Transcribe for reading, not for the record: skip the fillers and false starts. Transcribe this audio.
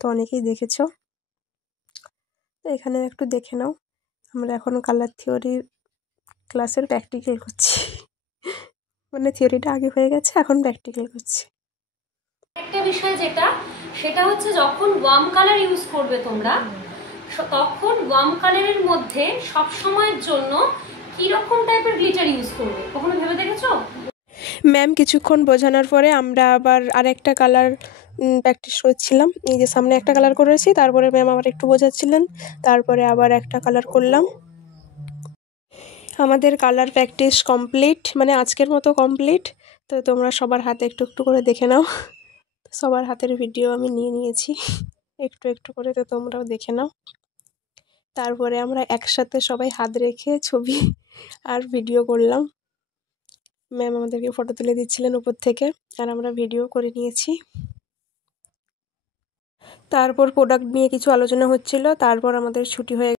তো অনেকেই দেখেছো। তো এখানে একটু দেখে নাও। আমরা এখন কালার থিওরির ক্লাসের প্র্যাকটিক্যাল করছি। মানে থিওরিটা আগে হয়ে গেছে, এখন প্র্যাকটিক্যাল করছি। একটা বিষয় সেটা হচ্ছে যখন ওয়ার্ম কালার ইউজ করবে তোমরা, তখন ওয়ার্ম কালারের মধ্যে সব সময়ের জন্য কি রকম টাইপের গ্লিটার ইউজ করবে, কখনো ভেবে দেখেছো? ম্যাম কিছুক্ষণ বোঝানোর পরে আমরা আবার আরেকটা কালার প্র্যাকটিস করছিলাম। এই যে সামনে একটা কালার করেছি, তারপরে ম্যাম আবার একটু বোঝাচ্ছিলেন, তারপরে আবার একটা কালার করলাম। আমাদের কালার প্র্যাকটিস কমপ্লিট, মানে আজকের মতো কমপ্লিট। তো তোমরা সবার হাতে একটু একটু করে দেখে নাও। সবার হাতের ভিডিও আমি নিয়ে নিয়েছি একটু একটু করে, তো তোমরাও দেখে নাও। তারপরে আমরা একসাথে সবাই হাত রেখে ছবি আর ভিডিও করলাম। ম্যাম আমাদেরকে ফটো তুলে দিচ্ছিলেন উপর থেকে, আর আমরা ভিডিও করে নিয়েছি। তারপর প্রোডাক্ট নিয়ে কিছু আলোচনা হচ্ছিল, তারপর আমাদের ছুটি হয়ে